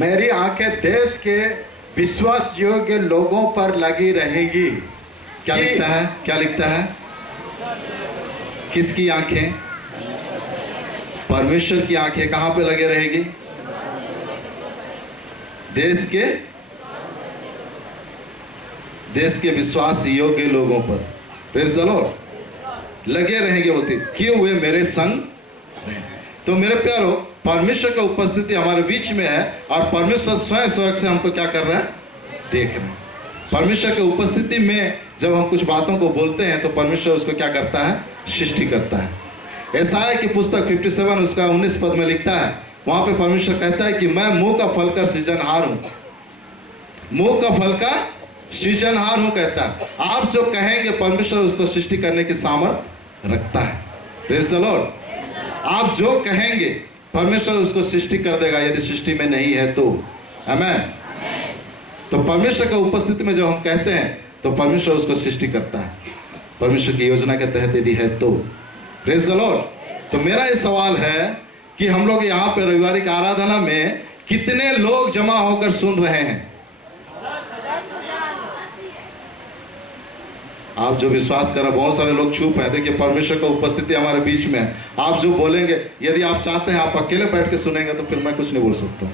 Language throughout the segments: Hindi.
मेरी आंखें देश के विश्वास योग्य लोगों पर लगी रहेगी। क्या लिखता है? क्या लिखता है? किसकी आंखें? परमेश्वर की आंखें कहां पे लगे रहेगी? देश के विश्वास योग्य लोगों पर। Praise the Lord. लगे रहेंगे होते किए हुए मेरे संग। तो मेरे प्यारो, परमेश्वर का उपस्थिति हमारे बीच में है और परमेश्वर स्वयं स्वर्ग से हमको क्या कर रहा है? देख रहे हैं। परमेश्वर के उपस्थिति में जब हम कुछ बातों को बोलते हैं तो परमेश्वर उसको क्या करता है? सृष्टि करता है। यशायाह की पुस्तक 57 उसका 19 पद में लिखता है, वहां पे परमेश्वर कहता है कि मैं मुंह का फल का सृजनहार हूं। मुंह का फल का सृजनहार हूं कहता है। आप जो कहेंगे परमेश्वर उसको सृष्टि करने की सामर्थ रखता है। Praise the Lord. आप जो कहेंगे परमेश्वर उसको सृष्टि कर देगा, यदि सृष्टि में नहीं है तो। आमेन। तो परमेश्वर की उपस्थिति में जब हम कहते हैं तो परमेश्वर उसको सृष्टि करता है, परमेश्वर की योजना के तहत यदि है तो। Praise the Lord. तो मेरा ये सवाल है कि हम लोग यहाँ पे रविवार की आराधना में कितने लोग जमा होकर सुन रहे हैं? आप जो विश्वास कर रहे हैं, बहुत सारे लोग चुप हैं। देखिए, परमेश्वर का उपस्थिति हमारे बीच में है। आप जो बोलेंगे, यदि आप चाहते हैं आप अकेले बैठ के सुनेंगे तो फिर मैं कुछ नहीं बोल सकता।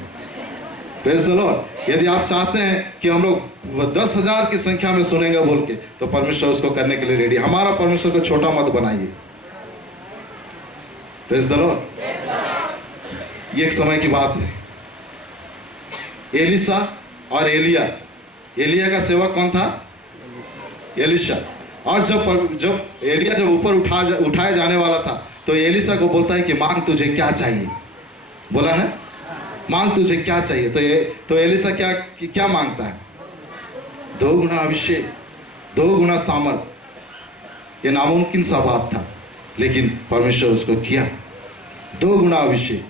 Praise the Lord. यदि आप चाहते हैं कि हम लोग 10,000 की संख्या में सुनेंगे बोल के, तो परमेश्वर उसको करने के लिए रेडी। हमारा परमेश्वर को छोटा मत बनाइए। Praise the Lord. ये एक समय की बात है। एलिशा और एलिया का सेवक कौन था? एलिशा। और जब एलिया जब ऊपर उठाया जाने वाला था तो एलिशा को बोलता है कि मांग तुझे क्या चाहिए। बोला है, मांग तुझे क्या चाहिए। तो एलिशा क्या मांगता है? 2 गुना अभिषेक, 2 गुना सामर्थ। ये नामुमकिन सा बात था, लेकिन परमेश्वर उसको किया। 2 गुना अभिषेक।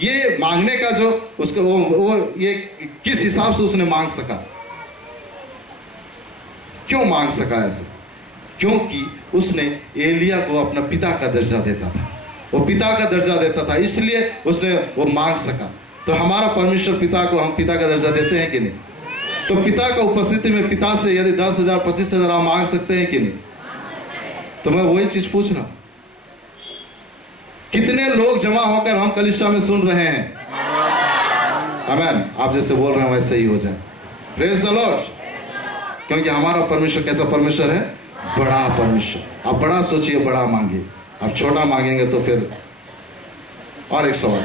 ये मांगने का जो उसका वो ये किस हिसाब से उसने मांग सका? क्यों मांग सका ऐसा? क्योंकि उसने एलिया को अपना पिता का दर्जा देता था। वो पिता का दर्जा देता था, इसलिए उसने वो मांग सका। तो हमारा परमेश्वर पिता को हम पिता का दर्जा देते हैं कि नहीं? तो पिता का उपस्थिति में पिता से यदि 10,000 25,000 आप मांग सकते हैं कि नहीं? तो मैं वही चीज पूछ रहा हूं, कितने लोग जमा होकर हम कलीसिया में सुन रहे हैं? आमेन। आप जैसे बोल रहे हैं वैसे ही हो जाए। Praise the Lord. क्योंकि हमारा परमेश्वर कैसा परमेश्वर है? बड़ा परमेश्वर। आप बड़ा सोचिए, बड़ा मांगिए। आप छोटा मांगेंगे तो फिर। और एक सवाल,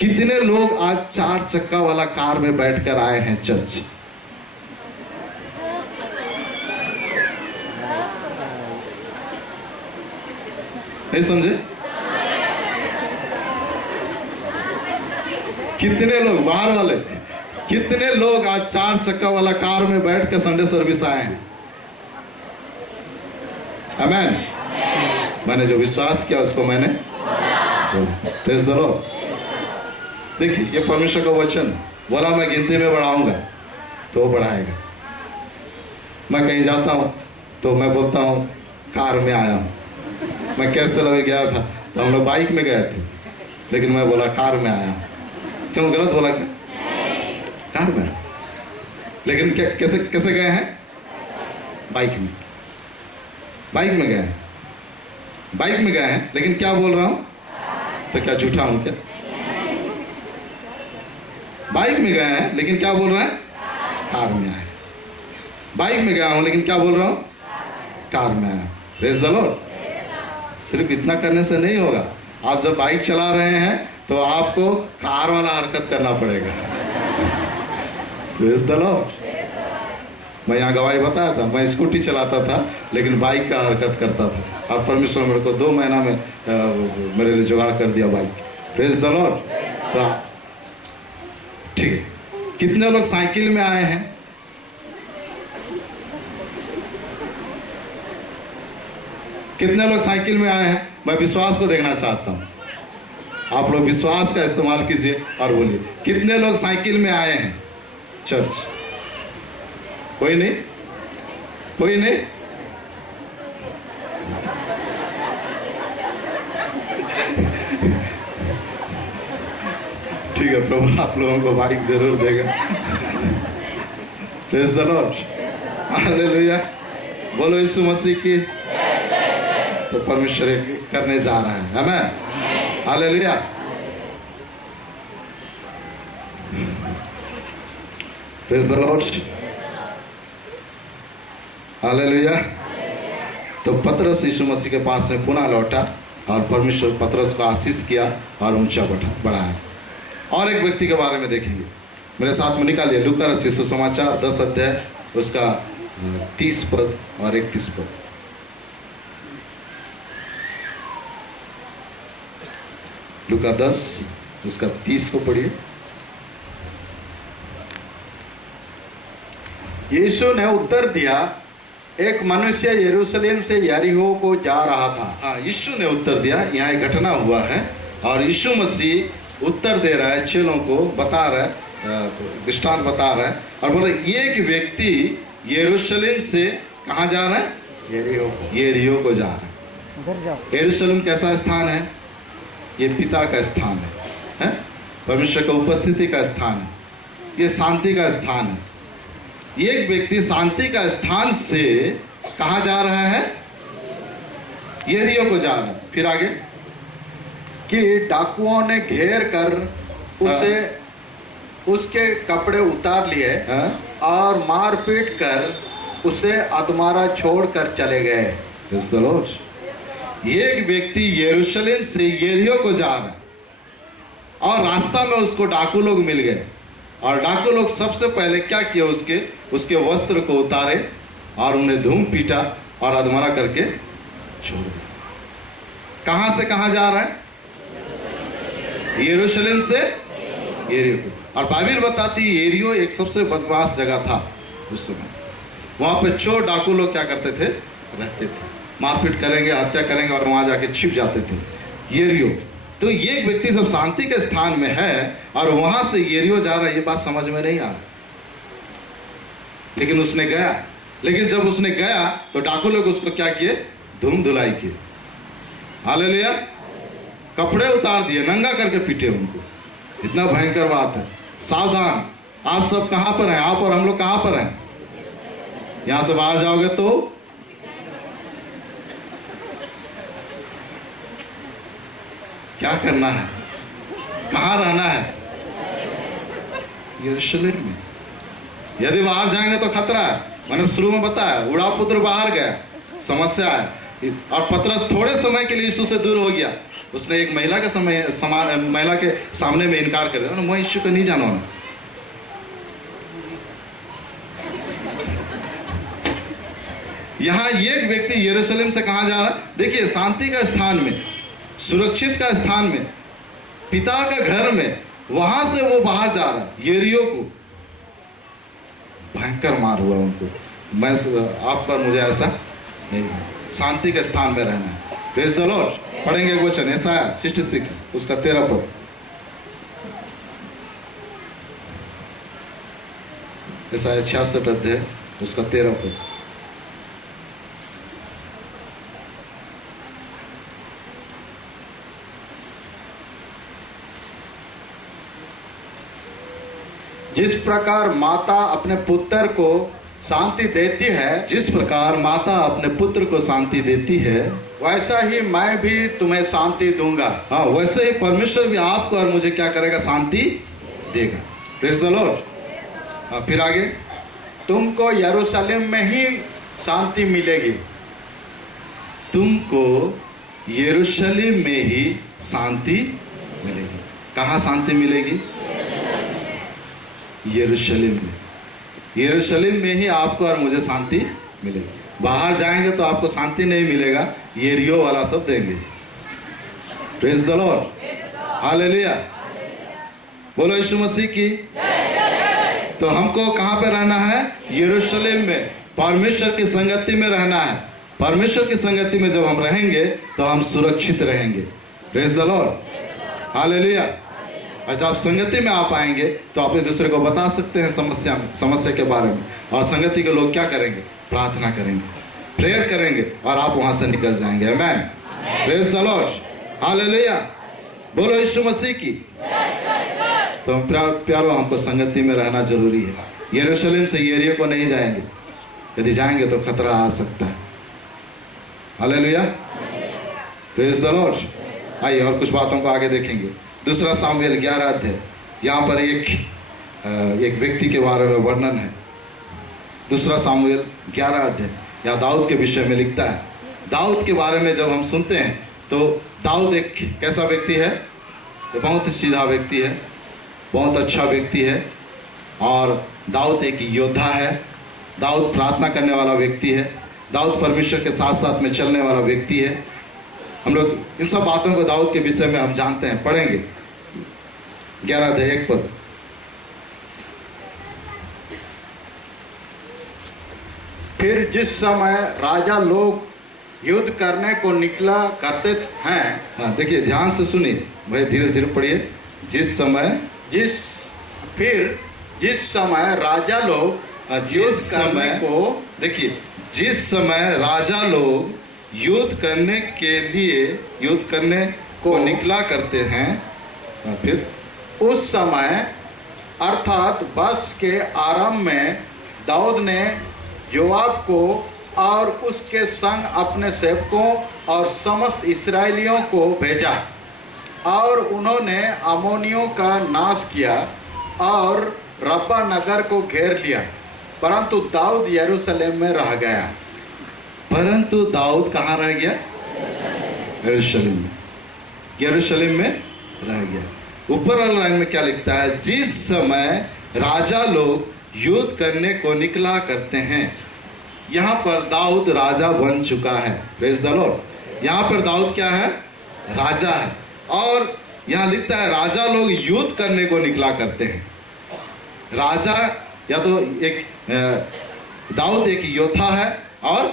कितने लोग आज 4 चक्का वाला कार में बैठकर आए हैं चर्च? नहीं समझे? कितने लोग बाहर वाले, कितने लोग आज 4 चक्का वाला कार में बैठ के संडे सर्विस आए हैं? आमेन। मैंने जो विश्वास किया उसको मैंने प्रेज़ द लॉर्ड। देखिए, ये परमेश्वर का वचन बोला, मैं गिनती में बढ़ाऊंगा तो वो बढ़ाएगा। मैं कहीं जाता हूं तो मैं बोलता हूं कार में आया हूं। मैं केरसला में गया था तो हम लोग बाइक में गए थे, लेकिन मैं बोला कार में आया हूं। क्यों गलत बोला क्या? कार में। लेकिन क्या कैसे गए हैं? बाइक में। बाइक में गए हैं, बाइक में गए हैं, लेकिन क्या बोल रहा हूं? तो क्या झूठा हूं क्या? बाइक में गए हैं, लेकिन क्या बोल रहे हैं? कार में आए। बाइक में गया हूं, लेकिन क्या बोल रहा हूं? कार में आया। Praise the Lord. सिर्फ इतना करने से नहीं होगा। आप जब बाइक चला रहे हैं तो आपको कार वाला हरकत करना पड़ेगा। Praise the Lord. मैं यहाँ गवाही बताया था, मैं स्कूटी चलाता था लेकिन बाइक का हरकत करता था। अब परमेश्वर मेरे को 2 महीना में मेरे लिए जुगाड़ कर दिया बाइक। Praise the Lord. तो ठीक है, कितने लोग साइकिल में आए हैं? कितने लोग साइकिल में आए हैं? मैं विश्वास को देखना चाहता हूं। आप लोग विश्वास का इस्तेमाल कीजिए और बोलिए, कितने लोग साइकिल में आए हैं चर्च? कोई नहीं? कोई नहीं? ठीक है, प्रभु आप लोगों को बाइक जरूर देगा। Praise the Lord, hallelujah. बोलो यीशु मसीह की। तो परमेश्वर करने जा रहा है, आमीन, hallelujah. Praise the Lord, hallelujah. तो पतरस यीशु मसीह के पास में पुनः लौटा और परमेश्वर पतरस को आशीष किया और ऊंचा बढ़ाया। और एक व्यक्ति के बारे में देखेंगे, मेरे साथ में निकालिए लूका रचित सुसमाचार 10 अध्याय उसका 30 पद और 31 पद। लूका 10 उसका 30 को पढ़िए। यीशु ने उत्तर दिया, एक मनुष्य यरूशलेम से यरीहो को जा रहा था। हाँ, यीशु ने उत्तर दिया। यहाँ एक घटना हुआ है और यीशु मसीह उत्तर दे रहा है, चेलों को बता रहा है, दृष्टांत बता रहा है और बोले एक व्यक्ति यरूशलेम से कहाँ जा रहा है? यरीहो को जा रहा है। यरूशलेम कैसा स्थान है? ये पिता का स्थान है? परमेश्वर का उपस्थिति का स्थान है, ये शांति का स्थान है। एक व्यक्ति शांति का स्थान से कहाँ जा रहा है? यरीहो को जा रहा है। फिर आगे कि डाकुओं ने घेर कर उसके कपड़े उतार लिए और मारपीट कर उसे अधमरा छोड़कर चले गए। एक व्यक्ति यरूशलेम से यरीहो को जा रहा है और रास्ता में उसको डाकू लोग मिल गए और डाकू लोग सबसे पहले क्या किया? उसके वस्त्र को उतारे और उन्हें धूम पीटा और अधमरा करके छोड़ दिया। कहां से कहां जा रहा है? यरूशलेम से यरीहो को। और बाइबल बताती है यरीहो एक सबसे बदमाश जगह था उस समय। वहां पे चोर डाकू लोग क्या करते थे? रहते थे, मारपीट करेंगे, हत्या करेंगे और वहां जाके छिप जाते थे। यरीहो। तो ये व्यक्ति सब शांति के स्थान में है और वहां से यरीहो जा रहा है, ये बात समझ में नहीं आ रहा, लेकिन उसने गया। लेकिन जब उसने गया तो डाकू लोग उसको क्या किए? धूम धुलाई किए, हालेलुया। कपड़े उतार दिए, नंगा करके पीटे उनको। इतना भयंकर बात है। सावधान, आप सब कहां पर हैं? आप और हम लोग कहां पर हैं? यहां से बाहर जाओगे तो क्या करना है? कहां रहना है? यरूशलेम में। यदि बाहर जाएंगे तो खतरा है। मैंने शुरू में बताया, उड़ा पुत्र बाहर गया, समस्या है। और पतरस थोड़े समय के लिए यीशु से दूर हो गया। उसने एक महिला के महिला के सामने में इनकार कर दिया, मैं यीशु को नहीं जाना। यहां एक व्यक्ति यरूशलेम से कहां जा रहा है? देखिए, शांति का स्थान में, सुरक्षित का स्थान में, पिता का घर में, वहां से वो बाहर जा रहा है। यरीहो को भयंकर मार हुआ उनको। मैं आप पर मुझे ऐसा नहीं, शांति के स्थान में रहना है। Praise the Lord. पढ़ेंगे एक वचन, यशायाह 66 उसका 13 पद। यशायाह 66 अध्याय उसका 13 पद। जिस प्रकार माता अपने पुत्र को शांति देती है, जिस प्रकार माता अपने पुत्र को शांति देती है, वैसा ही मैं भी तुम्हें शांति दूंगा। हाँ, वैसे ही परमेश्वर भी आपको और मुझे क्या करेगा? शांति देगा। Praise the Lord. हाँ, फिर आगे, तुमको यरूशलेम में ही शांति मिलेगी। तुमको यरूशलेम में ही शांति मिलेगी। कहाँ शांति मिलेगी? यरूशलेम में। यरूशलेम में ही आपको और मुझे शांति मिलेगी। बाहर जाएंगे तो आपको शांति नहीं मिलेगा, यरीहो वाला सब देंगे। Praise the Lord, hallelujah. बोलो यीशु मसीह की। तो हमको कहां पे रहना है? यरूशलेम में, परमेश्वर की संगति में रहना है। परमेश्वर की संगति में जब हम रहेंगे तो हम सुरक्षित रहेंगे। Praise the Lord, hallelujah. और जब आप संगति में आ पाएंगे तो आप एक दूसरे को बता सकते हैं समस्या के बारे में। और संगति के लोग क्या करेंगे? प्रार्थना करेंगे, प्रेयर करेंगे और आप वहां से निकल जाएंगे। आमीन। Praise the Lord, hallelujah. बोलो यीशु मसीह की। तो हम प्यारो हमको संगति में रहना जरूरी है। यरूशलेम से यरीहो नहीं जाएंगे, यदि जाएंगे तो खतरा आ सकता है। Hallelujah, praise the Lord. आइए और कुछ बातों को आगे देखेंगे। दूसरा सामुएल 11 अध्याय, यहाँ पर एक व्यक्ति के बारे में वर्णन है। दूसरा सामुएल 11 अध्याय यहाँ दाऊद के विषय में लिखता है। दाऊद के बारे में जब हम सुनते हैं तो दाऊद एक कैसा व्यक्ति है? बहुत ही सीधा व्यक्ति है, बहुत अच्छा व्यक्ति है, और दाऊद एक योद्धा है। दाऊद प्रार्थना करने वाला व्यक्ति है। दाऊद परमेश्वर के साथ साथ में चलने वाला व्यक्ति है। हम लोग इन सब बातों को दाऊद के विषय में हम जानते हैं, पढ़ेंगे। 11 अध्याय 1 पद। फिर जिस समय राजा लोग युद्ध करने को निकला करते हैं, हाँ देखिए, ध्यान से सुनिए भाई, धीरे धीरे पढ़िए। जिस समय राजा लोग जिस समय को देखिए, जिस समय राजा लोग युद्ध करने के लिए युद्ध करने को निकला करते हैं, फिर उस समय अर्थात वर्ष के आरंभ में दाऊद ने योआब को और उसके संग अपने सेवकों और समस्त इस्राएलियों को भेजा, और उन्होंने अमोनियों का नाश किया और रब्बा नगर को घेर लिया। परंतु दाऊद यरूशलेम में रह गया। परंतु दाऊद कहाँ रह गया? यरूशलेम में। यरूशलेम में रह गया। ऊपर वाले लाइन में क्या लिखता है? जिस समय राजा लोग युद्ध करने को निकला करते हैं। यहाँ पर दाऊद राजा बन चुका है। Praise the Lord. यहाँ पर दाऊद क्या है? राजा है। और यहाँ लिखता है राजा लोग युद्ध करने को निकला करते हैं। राजा या तो एक दाऊद एक योद्धा है और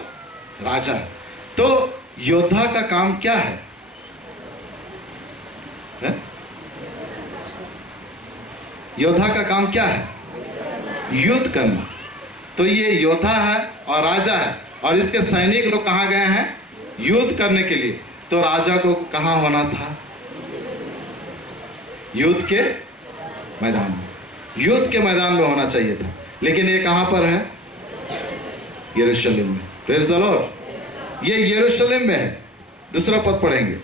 राजा है। तो योद्धा का काम क्या है? योद्धा का काम क्या है? युद्ध करना। तो ये योद्धा है और राजा है, और इसके सैनिक लोग कहाँ गए हैं? युद्ध करने के लिए। तो राजा को कहाँ होना था? युद्ध के मैदान में। युद्ध के मैदान में होना चाहिए था, लेकिन ये कहाँ पर है? यरूशलेम में। Praise the Lord. ये यरूशलेम में है। दूसरा पद पढ़ेंगे।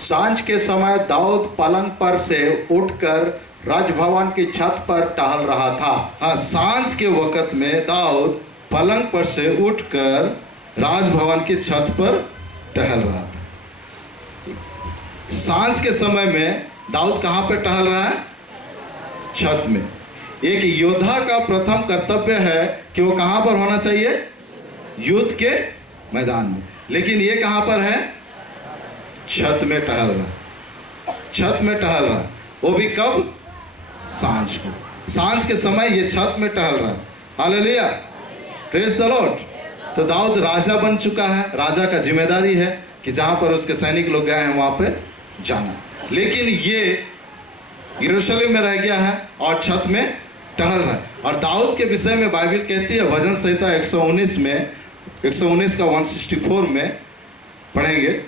सांझ के समय दाऊद पलंग पर से उठकर राजभवन की छत पर टहल रहा था। हाँ, सांझ के वक्त में दाऊद पलंग पर से उठकर राजभवन की छत पर टहल रहा था। सांझ के समय में दाऊद कहाँ पर टहल रहा है? छत में। एक योद्धा का प्रथम कर्तव्य है कि वो कहाँ पर होना चाहिए? युद्ध के मैदान में। लेकिन ये कहाँ पर है? छत में टहल रहा। छत में टहल रहा, वो भी कब? सांझ को। सांझ के समय ये छत में टहल रहा। Hallelujah, praise the Lord. तो दाऊद राजा बन चुका है। राजा का जिम्मेदारी है कि जहां पर उसके सैनिक लोग गए हैं वहां पे जाना। लेकिन ये यरूशलेम में रह गया है और छत में टहल रहा है। और दाऊद के विषय में बाइबल कहती है, भजन संहिता 119 में, 119 का 164 में पढ़ेंगे।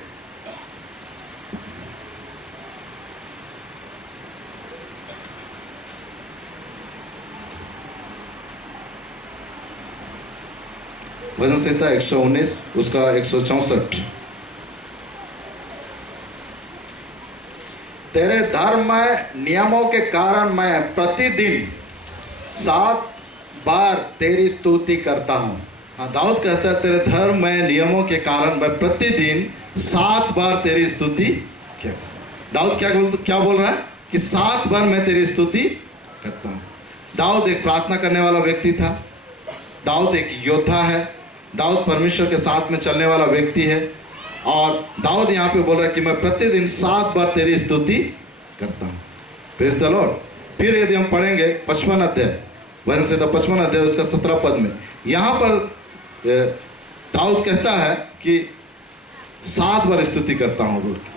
भजन संहिता 119 उसका 164। तेरे धर्ममय नियमों के कारण मैं प्रतिदिन 7 बार तेरी स्तुति करता हूँ। हाँ, दाऊद कहता है तेरे धर्ममय नियमों के कारण मैं प्रतिदिन 7 बार तेरी स्तुति क्या। दाऊद क्या बोल रहा है? कि 7 बार मैं तेरी स्तुति करता हूँ। दाऊद एक प्रार्थना करने वाला व्यक्ति था। दाऊद एक योद्धा है। दाऊद परमेश्वर के साथ में चलने वाला व्यक्ति है। और दाऊद यहाँ पे बोल रहा है कि मैं प्रतिदिन 7 बार तेरी स्तुति करता हूँ। Praise the Lord. फिर यदि हम पढ़ेंगे 55 अध्याय, भजन संहिता 55 अध्याय उसका 17 पद में, यहाँ पर दाऊद कहता है कि 7 बार स्तुति करता हूँ बोल के।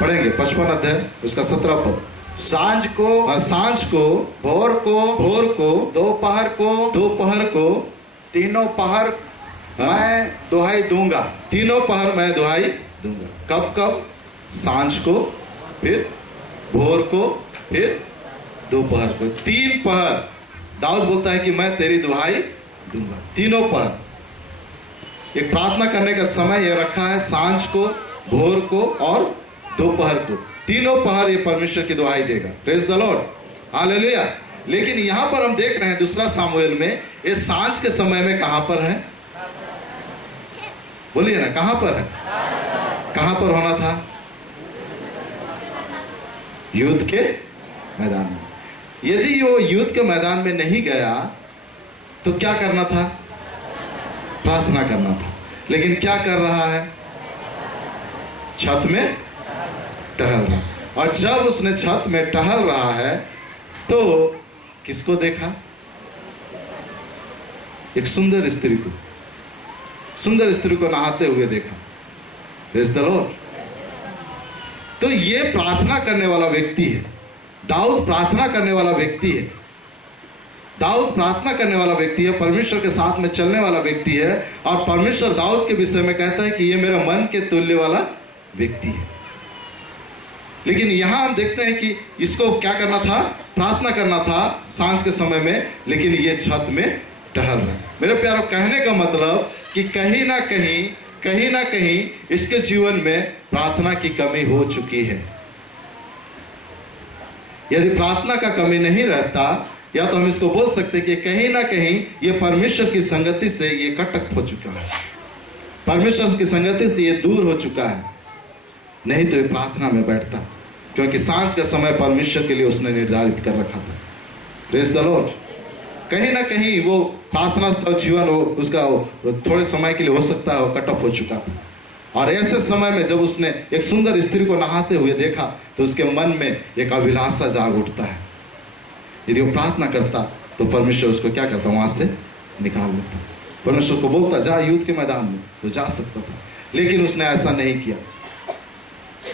पढ़ेंगे 55 अध्याय उसका 17 पद। सांझ को, भोर को, दोपहर को, तीनों पहर मैं दुहाई दूंगा। तीनों पहर मैं दुहाई दूंगा। कब? सांझ को, फिर भोर को, फिर दोपहर को। 3 पहर दाऊद बोलता है कि मैं तेरी दुहाई दूंगा। तीनों पहर एक प्रार्थना करने का समय यह रखा है, सांझ को, भोर को और दोपहर को। तीनों पहर ये परमेश्वर की दुहाई देगा। Praise the Lord, hallelujah. लेकिन यहां पर हम देख रहे हैं दूसरा सामुएल में, ये सांझ के समय में कहां पर है? बोलिए ना, कहां पर है? कहां पर होना था? युद्ध के मैदान में। यदि वो युद्ध के मैदान में नहीं गया तो क्या करना था? प्रार्थना करना था। लेकिन क्या कर रहा है? छत में टहल रहा। और जब उसने छत में टहल रहा है तो किसको देखा? एक सुंदर स्त्री को, सुंदर स्त्री को नहाते हुए देखा। Praise the Lord. तो ये प्रार्थना करने वाला व्यक्ति है। दाऊद प्रार्थना करने वाला व्यक्ति है। दाऊद प्रार्थना करने वाला व्यक्ति है, परमेश्वर के साथ में चलने वाला व्यक्ति है। और परमेश्वर दाऊद के विषय में कहता है कि ये मेरे मन के तुल्य वाला व्यक्ति है। लेकिन यहां हम देखते हैं कि इसको क्या करना था? प्रार्थना करना था सांझ के समय में, लेकिन ये छत में टहल रहा है। मेरे प्यारों, कहने का मतलब कि कहीं ना कहीं इसके जीवन में प्रार्थना की कमी हो चुकी है। यदि प्रार्थना का कमी नहीं रहता, या तो हम इसको बोल सकते कि कहीं ना कहीं ये परमेश्वर की संगति से ये कटक हो चुका है, परमेश्वर की संगति से ये दूर हो चुका है। नहीं तो ये प्रार्थना में बैठता, क्योंकि सांझ का समय परमेश्वर के लिए उसने निर्धारित कर रखा था। Praise the Lord. कहीं ना कहीं वो प्रार्थना का जीवन उसका थोड़े समय के लिए हो सकता है वो कट ऑफ हो चुका था। और ऐसे समय में जब उसने एक सुंदर स्त्री को नहाते हुए देखा तो उसके मन में एक अभिलाषा जाग उठता है। यदि वो प्रार्थना करता तो परमेश्वर उसको क्या करता? वहां से निकाल देता। परमेश्वर को बोलता जा युद्ध के मैदान में, तो जा सकता था। लेकिन उसने ऐसा नहीं किया।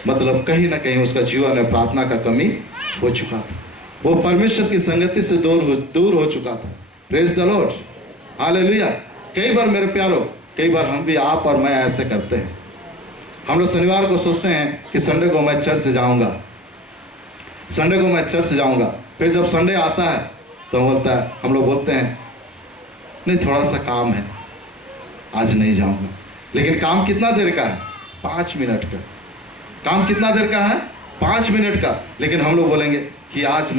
मतलब कहीं ना कहीं उसका जीवन में प्रार्थना का कमी हो चुका था। वो परमेश्वर की संगति से दूर हो चुका था। Praise the Lord, hallelujah. कई बार मेरे प्यारों, कई बार हम भी, आप और मैं ऐसे करते हैं। हम लोग शनिवार को सोचते हैं कि संडे को मैं चर्च जाऊंगा, संडे को मैं चर्च जाऊंगा। फिर जब संडे आता है तो हम लोग बोलते हैं नहीं, थोड़ा सा काम है, आज नहीं जाऊंगा। लेकिन काम कितना देर का है? 5 मिनट का। काम कितना देर का है? 5 मिनट का। लेकिन हम लोग बोलेंगे कि आज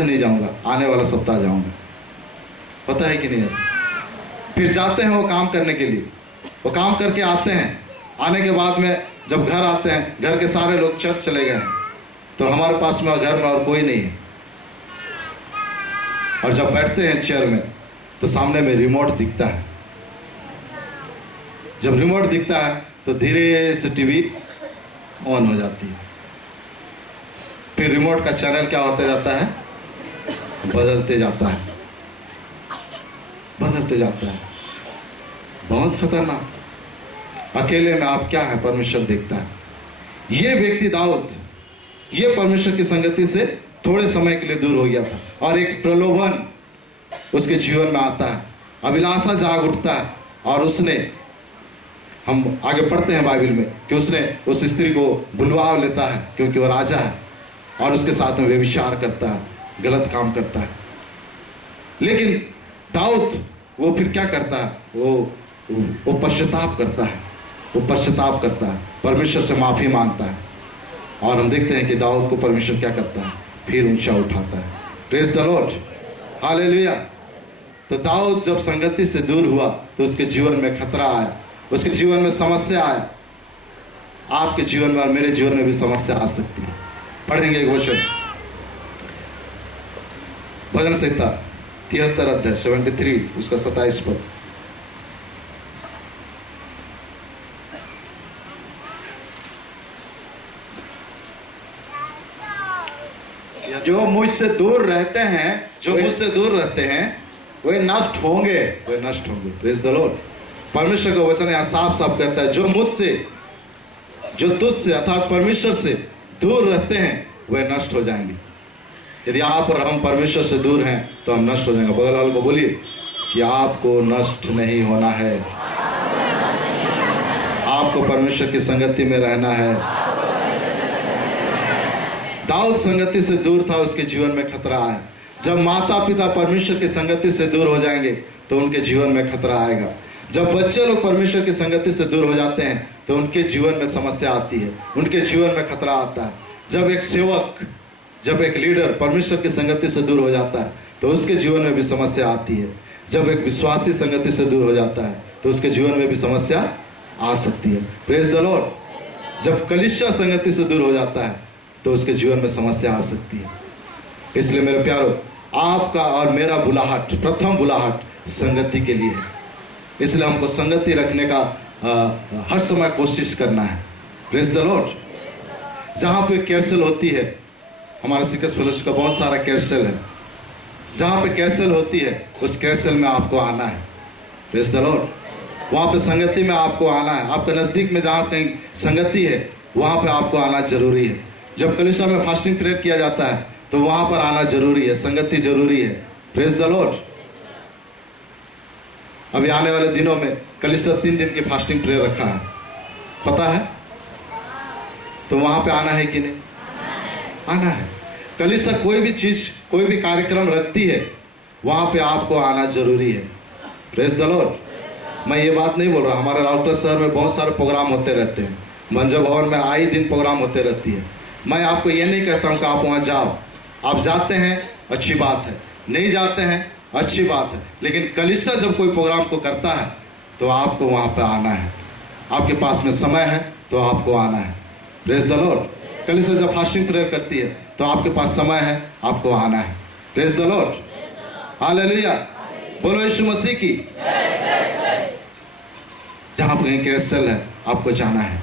नहीं जाऊंगा, आने वाला सप्ताह जाऊंगा। पता है कि नहीं ऐसा? फिर जाते हैं वो काम करने के लिए, वो काम करके आते हैं। आने के बाद में जब घर आते हैं, घर के सारे लोग चर्च चले गए, तो हमारे पास में घर में और कोई नहीं है। और जब बैठते हैं चेयर में तो सामने में रिमोट दिखता है। जब रिमोट दिखता है तो धीरे से टीवी ऑन हो जाती है। फिर रिमोट का चैनल क्या होते जाता है? बदलते जाता है, बदलते जाता है। बहुत खतरनाक। अकेले में आप क्या है? परमेश्वर देखता है। ये व्यक्ति दाऊद, ये परमेश्वर की संगति से थोड़े समय के लिए दूर हो गया था। और एक प्रलोभन उसके जीवन में आता है, अभिलाषा जाग उठता है। और उसने, हम आगे पढ़ते हैं बाइबल में कि उसने उस स्त्री को बुलवा लेता है, क्योंकि वो राजा है, और उसके साथ में व्यभिचार करता है, गलत काम करता है। लेकिन दाऊद वो फिर क्या करता है? वो पश्चाताप करता है, वो पश्चाताप करता है, परमेश्वर से माफी मांगता है। और हम देखते हैं कि दाऊद को परमेश्वर क्या करता है? फिर ऊंचा उठाता है। Praise the Lord, hallelujah. तो दाऊद जब संगति से दूर हुआ तो उसके जीवन में खतरा आया, उसके जीवन में समस्या आया। आपके जीवन में और मेरे जीवन में भी समस्या आ सकती है। पढ़ेंगे एक वचन, भजन संहिता 73 अध्याय 73 उसका 27 पद। जो मुझसे दूर रहते हैं, जो मुझसे दूर रहते हैं वे नष्ट होंगे, वे नष्ट होंगे। Praise the Lord. परमेश्वर का वचन यहाँ साफ साफ कहता है, जो मुझसे, जो तुझसे अर्थात परमेश्वर से दूर रहते हैं वे नष्ट हो जाएंगे। यदि आप और हम परमेश्वर से दूर हैं तो हम नष्ट हो जाएंगे। बगल वाले को बोलिए कि आपको नष्ट नहीं होना है, आपको परमेश्वर की संगति में रहना है। दाऊद संगति से दूर था, उसके जीवन में खतरा आया। जब माता पिता परमेश्वर की संगति से दूर हो जाएंगे तो उनके जीवन में खतरा आएगा। जब बच्चे लोग परमेश्वर की संगति से दूर हो जाते हैं तो उनके जीवन में समस्या आती है, उनके जीवन में खतरा आता है। जब एक सेवक, जब एक लीडर परमेश्वर की संगति से दूर हो जाता है तो उसके जीवन में भी समस्या आती है। जब एक विश्वासी संगति से दूर हो जाता है तो उसके जीवन में भी समस्या आ सकती है। Praise the Lord. जब कलीसिया संगति से दूर हो जाता है तो उसके जीवन में समस्या आ सकती है। इसलिए मेरे प्यारो, आपका और मेरा बुलाहट, प्रथम बुलाहट संगति के लिए है। इसलिए हमको संगति रखने का हर समय कोशिश करना है। Praise the Lord. जहाँ पे कैरसेल होती है, हमारा सिकस फेलोशिप का बहुत सारा कैरसेल है, जहाँ पे कैरसेल होती है उस कैरसेल में आपको आना है। Praise the Lord. वहाँ पे संगति में आपको आना है। आपके नज़दीक में जहाँ कहीं संगति है वहाँ पे आपको आना जरूरी है। जब कलीसिया में फास्टिंग प्रेयर किया जाता है तो वहाँ पर आना जरूरी है, संगति जरूरी है। Praise the Lord. अभी आने वाले दिनों में कलीसिया 3 दिन की फास्टिंग प्रेयर रखा है, पता है? तो वहां पे आना है कि नहीं? आना है। कलीसिया कोई भी चीज, कोई भी कार्यक्रम रखती है, वहां पे आपको आना जरूरी है। Praise the Lord. मैं ये बात नहीं बोल रहा, हमारे राउटर शहर में बहुत सारे प्रोग्राम होते रहते हैं, मंजा भवन में आए दिन प्रोग्राम होते रहती है। मैं आपको ये नहीं कहता हूं कि आप वहां जाओ, आप जाते हैं अच्छी बात है, नहीं जाते हैं अच्छी बात है, लेकिन कलीसिया जब कोई प्रोग्राम को करता है तो आपको वहां पे आना है। आपके पास में समय है तो आपको आना है। Praise the Lord. कलीसिया जब फास्टिंग प्रेयर करती है तो आपके पास समय है, आपको आना है। Praise the Lord. हालेलुया। बोलो यीशु मसीह की। जहां पर कहीं कैरसेल है आपको जाना है।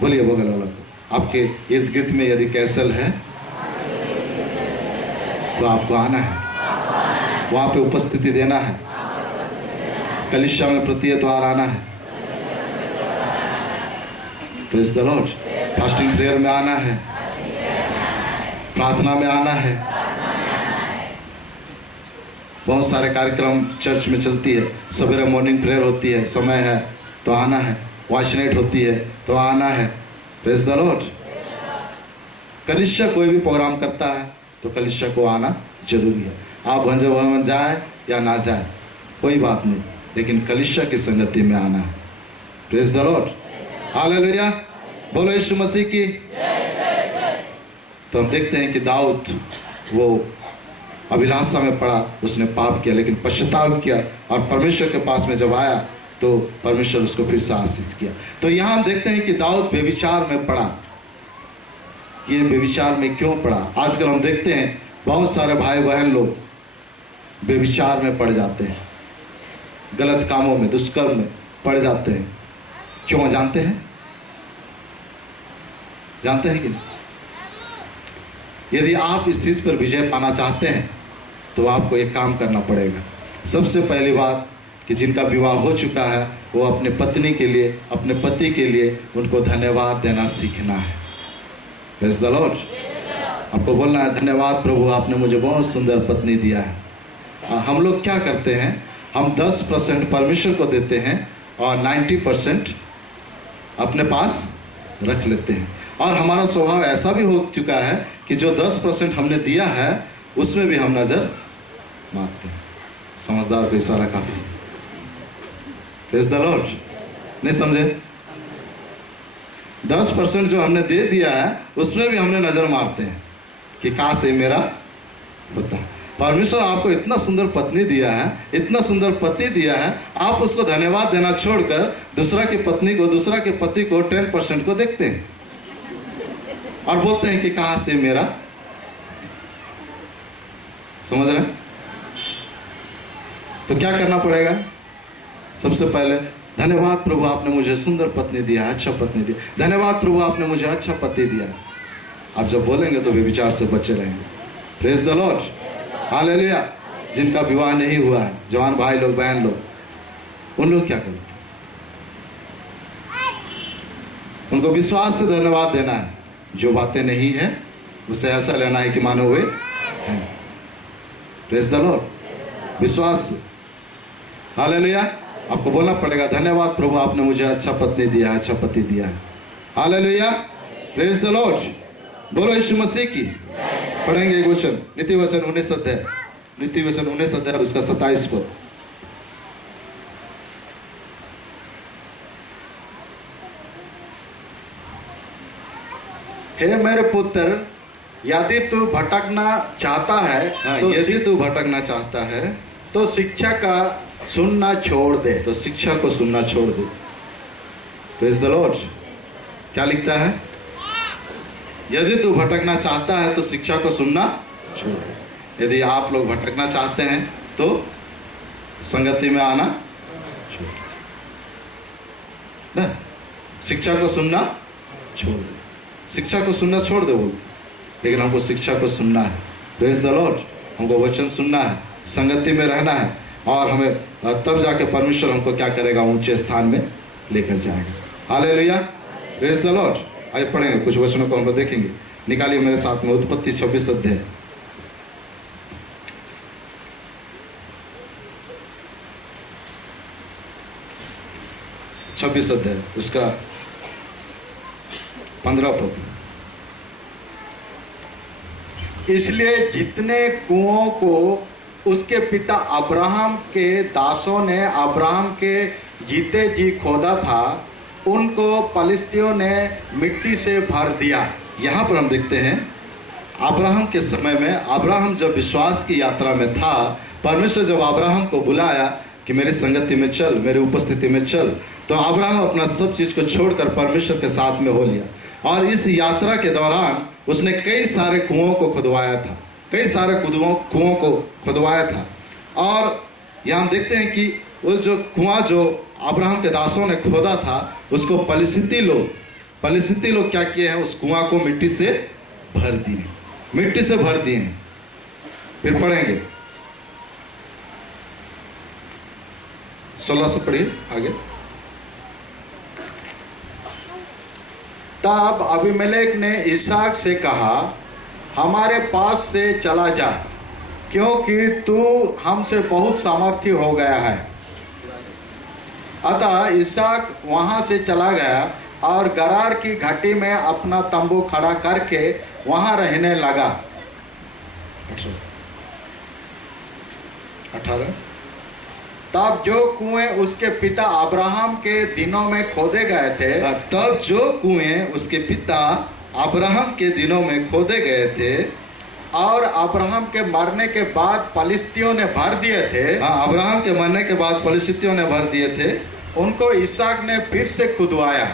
बोलिए बगल वाला को, आपके इर्द गिर्द में यदि कैरसेल है तो आपको आना है, वहां पे उपस्थिति देना है, कलीसिया में प्रति एतवार आना है। Praise the Lord. Fasting prayer में आना है, प्रार्थना में आना है। बहुत सारे कार्यक्रम चर्च में चलती है, सवेरे मॉर्निंग प्रेयर होती है, समय है तो आना है, वॉच नाइट होती है तो आना है। Praise the Lord. कलीसिया कोई भी प्रोग्राम करता है तो कलीसिया को आना जरूरी है। आप भंजा भवन जाए या ना जाए कोई बात नहीं, लेकिन कलीसिया की संगति में आना है। Praise the Lord. हालेलुया। बोलो यीशु मसीह की। तो हम देखते हैं कि दाऊद वो अभिलाषा में पड़ा, उसने पाप किया लेकिन पश्चाताप किया और परमेश्वर के पास में जब आया तो परमेश्वर उसको फिर से आशीष किया। तो यहां हम देखते हैं कि दाऊद बेविचार में पड़ा। ये बेविचार में क्यों पड़ा? आजकल हम देखते हैं बहुत सारे भाई बहन लोग बेविचार में पड़ जाते हैं, गलत कामों में, दुष्कर्म में पड़ जाते हैं। क्यों? जानते हैं? जानते हैं कि नहीं? यदि आप इस चीज पर विजय पाना चाहते हैं तो आपको एक काम करना पड़ेगा। सबसे पहली बात कि जिनका विवाह हो चुका है वो अपने पत्नी के लिए, अपने पति के लिए उनको धन्यवाद देना सीखना है। Praise the Lord. आपको बोलना है, धन्यवाद प्रभु, आपने मुझे बहुत सुंदर पत्नी दिया है। हम लोग क्या करते हैं, हम 10% परमेश्वर को देते हैं और 90% अपने पास रख लेते हैं। और हमारा स्वभाव ऐसा भी हो चुका है कि जो 10% हमने दिया है उसमें भी हम नजर मारते हैं। समझदार को इशारा काफी। Praise the Lord. नहीं समझे? 10% जो हमने दे दिया है उसमें भी हमने नजर मारते हैं कि कहां से मेरा होता। परमेश्वर आपको इतना सुंदर पत्नी दिया है, इतना सुंदर पति दिया है, आप उसको धन्यवाद देना छोड़कर दूसरा की पत्नी को, दूसरा के पति को 10% को देखते हैं और बोलते हैं कि कहां से मेरा। समझ रहे? तो क्या करना पड़ेगा? सबसे पहले धन्यवाद प्रभु, आपने मुझे सुंदर पत्नी दिया, अच्छा पत्नी दिया। धन्यवाद प्रभु, आपने मुझे अच्छा पति दिया। आप जब बोलेंगे तो वे विचार से बचे रहेंगे। Praise the Lord. हालेलुया। जिनका विवाह नहीं हुआ है, जवान भाई लोग, बहन लोग, उन लोग क्या करते? उनको विश्वास से धन्यवाद देना है। जो बातें नहीं है उसे ऐसा लेना है कि मानो वे हैं। Praise the Lord. विश्वास से। हालेलुया। आपको बोलना पड़ेगा, धन्यवाद प्रभु, आपने मुझे अच्छा पत्नी दिया, अच्छा पति दिया है। हालेलुया। Praise the Lord. बोलो यीशु मसीह की। पढ़ेंगे एक वचन, नीति वचन 19 अध्याय, नीति वचन 19 अध्याय उसका 27 पद। हे मेरे पुत्र, यदि तू भटकना चाहता है तो यदि तू भटकना चाहता है तो शिक्षा का सुनना छोड़ दे। तो शिक्षा को सुनना छोड़ दे। Praise the Lord. क्या लिखता है? यदि तू भटकना चाहता है तो शिक्षा को सुनना छोड़ दे। यदि आप लोग भटकना चाहते हैं तो संगति में आना छोड़ दे, शिक्षा को सुनना छोड़ दे। शिक्षा को सुनना छोड़ दे बोल, लेकिन हमको शिक्षा को सुनना है। Praise the Lord. हमको वचन सुनना है, संगति में रहना है, और हमें तब जाके परमेश्वर हमको क्या करेगा, ऊंचे स्थान में लेकर जाएगा। हालेलुया। Praise the Lord. आइए पढ़ेंगे कुछ वचनों को हम लोग देखेंगे। निकालिए मेरे साथ में उत्पत्ति 26 अध्याय। उसका 15 पद। इसलिए जितने कुओं को उसके पिता अब्राहम के दासों ने अब्राहम के जीते जी खोदा था, उनको पलिस्तियों ने मिट्टी से भर दिया। यहाँ पर हम देखते हैं अब्राहम के समय में, अब्राहम जब विश्वास की यात्रा में था, परमेश्वर जब अब्राहम को बुलाया कि मेरी संगति में चल, मेरी उपस्थिति में चल, तो अब्राहम अपना सब चीज को छोड़कर परमेश्वर के साथ में हो लिया। और इस यात्रा के दौरान उसने कई सारे कुओं को खुदवाया था, कई सारे कुओं को खुदवाया था। और यहाँ हम देखते हैं कि वो जो कुआं जो अब्राहम के दासों ने खोदा था, उसको पलिस्ती लोग क्या किए हैं, उस कुआं को मिट्टी से भर दिए, मिट्टी से भर दिए हैं। फिर पढ़ेंगे 16 से पढ़िए आगे। तब अबीमेलेक ने इसहाक से कहा, हमारे पास से चला जा, क्योंकि तू हमसे बहुत सामर्थी हो गया है। अतः इसहाक वहां से चला गया और गरार की घाटी में अपना तंबू खड़ा करके वहां रहने लगा। 18। तब जो कुएं उसके पिता अब्राहम के दिनों में खोदे गए थे, तब जो कुएं उसके पिता अब्राहम के दिनों में खोदे गए थे और अब्राहम के मरने के बाद पलिस्तियों ने भर दिए थे, अब्राहम के मरने के बाद पलिस्तियों ने भर दिए थे, उनको इसहाक ने फिर से खुदवाया।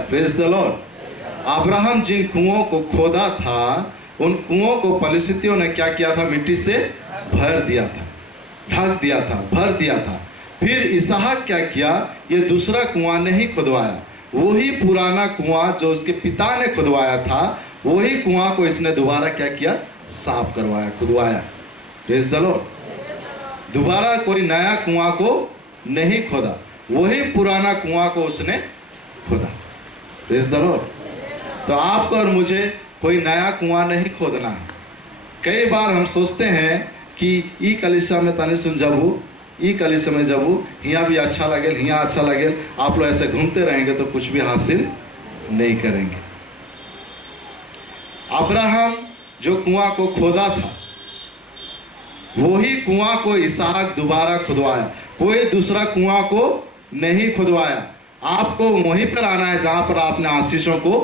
Praise the Lord. अब्राहम जिन कुओं को खोदा था, उन कुओं को पलिस्तियों ने क्या किया था, मिट्टी से भर दिया था, ढक दिया था, भर दिया था। फिर इसहाक क्या किया, ये दूसरा कुआं नहीं खुदवाया, वही पुराना कुआं जो उसके पिता ने खुदवाया था, वही कुआं को इसने दोबारा क्या किया, साफ करवाया, खुदवाया। Praise the Lord. दोबारा कोई नया कुआं को नहीं खोदा, वही पुराना कुआं को उसने खोदा। Praise the Lord. तो आपको और मुझे कोई नया कुआं नहीं खोदना है। कई बार हम सोचते हैं कि ई कलिसिया में तनी सुन जबू, ई कलिसिया में जबू, यहाँ भी अच्छा लगे, यहाँ अच्छा लगे। आप लोग ऐसे घूमते रहेंगे तो कुछ भी हासिल नहीं करेंगे। अब्राहम जो कुआं को खोदा था, वही कुआं को इसहाक दोबारा खुदवाया, कोई दूसरा कुआं को नहीं खुदवाया। आपको वहीं पर आना है जहां पर आपने आशीषों को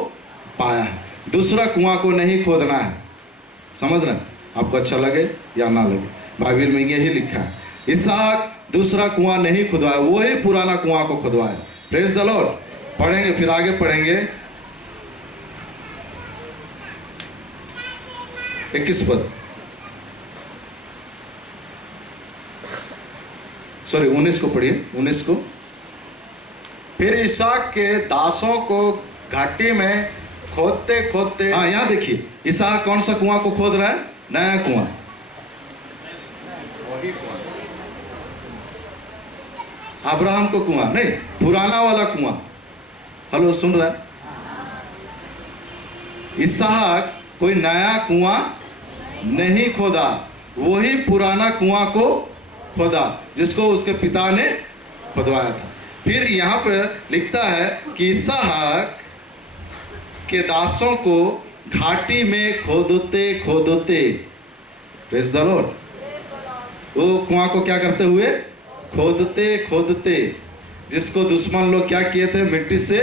पाया है, दूसरा कुआं को नहीं खोदना है। समझ रहे? आपको अच्छा लगे या ना लगे, बाइबल में यही लिखा है। इसहाक दूसरा कुआं नहीं खुदवाया, वही पुराना कुआं को खुदवाया। Praise the Lord. पढ़ेंगे, फिर आगे पढ़ेंगे 21 पद, सॉरी 19 को पढ़िए, 19 को। फिर इसहाक के दासों को घाटी में खोदते खोदते, हाँ यहाँ देखिए, इसहाक कौन सा कुआं को खोद रहा है, नया कुआं। अब्राहम को कुआं नहीं, पुराना वाला कुआं। हेलो, सुन रहा है? इसहाक कोई नया कुआं नहीं खोदा, वही पुराना कुआं को खोदा जिसको उसके पिता ने खुदवाया था। फिर यहाँ पर लिखता है कि इसहाक के दासों को घाटी में खोदते खोदते, प्रेज़ द लॉर्ड, वो कुआं को क्या करते हुए? खोदते खोदते, जिसको दुश्मन लोग क्या किए थे? मिट्टी से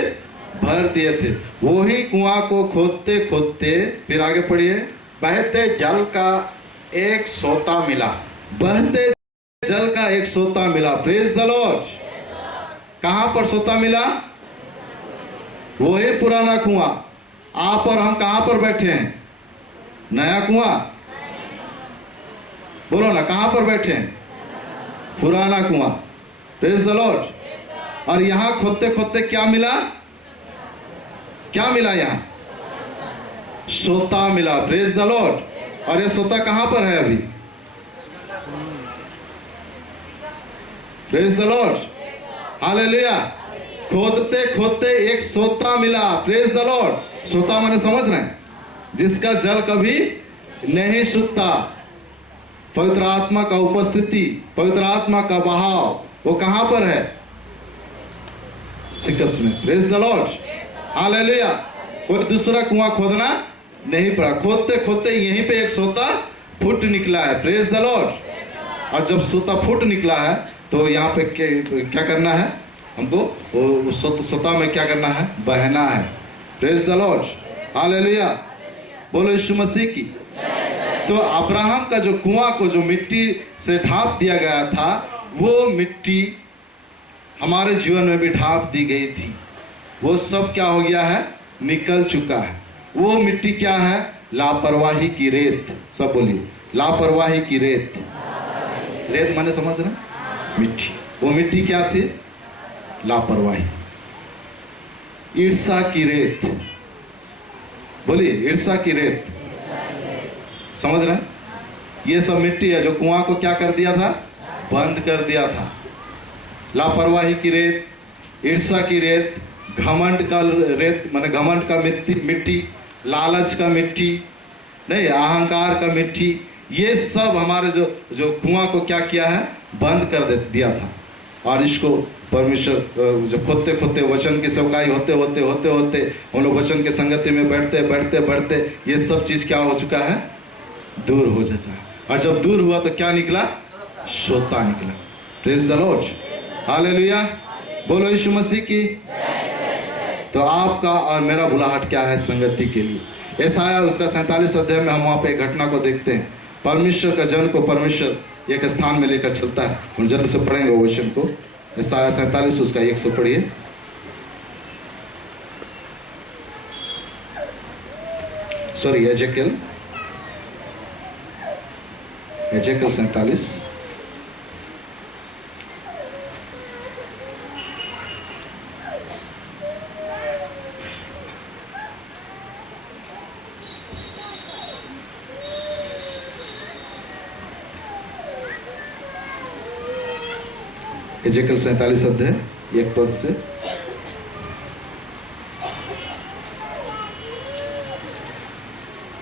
भर दिए थे। वही कुआं को खोदते खोदते, फिर आगे पढ़िए, बहते जल का एक सोता मिला। बहते जल का एक सोता मिला। Praise the Lord. कहां पर सोता मिला? वही पुराना कुआं। आप और हम कहां पर बैठे हैं? नया कुआं। बोलो ना, कहां पर बैठे हैं? पुराना कुआं। Praise the Lord. और यहां खोदते खोदते क्या मिला? क्या मिला? यहां सोता मिला। Praise the Lord. और ये सोता कहां पर है अभी? Praise the Lord. हालेलुया। खोदते खोदते एक सोता मिला। Praise the Lord. सोता माने समझ रहे हैं? जिसका जल कभी नहीं सूखता। पवित्र आत्मा का उपस्थिति, पवित्र आत्मा का बहाव, वो कहां पर है? सिकस में। Praise the Lord. हालेलुया। कोई दूसरा कुआं खोदना नहीं पड़ा। खोदते खोदते यहीं पे एक सोता फुट निकला है। Praise the Lord. और जब सोता फुट निकला है तो यहाँ पे क्या करना है हमको? वो सोता में क्या करना है? बहना है। Praise the Lord. हालेलुया। बोलो यीशु मसीह की। तो अब्राहम का जो कुआं को जो मिट्टी से ढांप दिया गया था, वो मिट्टी हमारे जीवन में भी ढांप दी गई थी। वो सब क्या हो गया है? निकल चुका है। वो मिट्टी क्या है? लापरवाही की रेत। सब बोलिए, लापरवाही की रेत। रेत माने समझ रहे? मिट्टी। वो मिट्टी क्या थी? लापरवाही। ईर्षा की रेत। बोलिए, ईर्षा की रेत। समझ रहे? ये सब मिट्टी है जो कुआं को क्या कर दिया था? बंद कर दिया था। लापरवाही की रेत, ईर्षा की रेत, घमंड का रेत माने घमंड का मिट्टी, लालच का मिट्टी, नहीं, अहंकार का मिट्टी, ये सब हमारे जो कुआं को क्या किया है? बंद कर दिया था। और इसको परमेश्वर जो खोदते खोदते वचन की सेवकाई होते होते होते होते हम लोग वचन के संगति में बैठते बैठते बैठते ये सब चीज क्या हो चुका है? दूर हो चुका है। और जब दूर हुआ तो क्या निकला? सोता निकला। Praise the Lord. हालेलुया। बोलो यीशु मसीह की। तो आपका और मेरा बुलाहट क्या है? संगति के लिए। यशायाह उसका 47 अध्याय में हम वहां पे एक घटना को देखते हैं। परमेश्वर का जन को परमेश्वर एक स्थान में लेकर चलता है। हम जल्द से पढ़ेंगे वो वचन को। यशायाह 47 उसका 1 से पढ़िए। Sorry, Ezekiel 47। एजेकियल 47 अध्याय 1 पद से।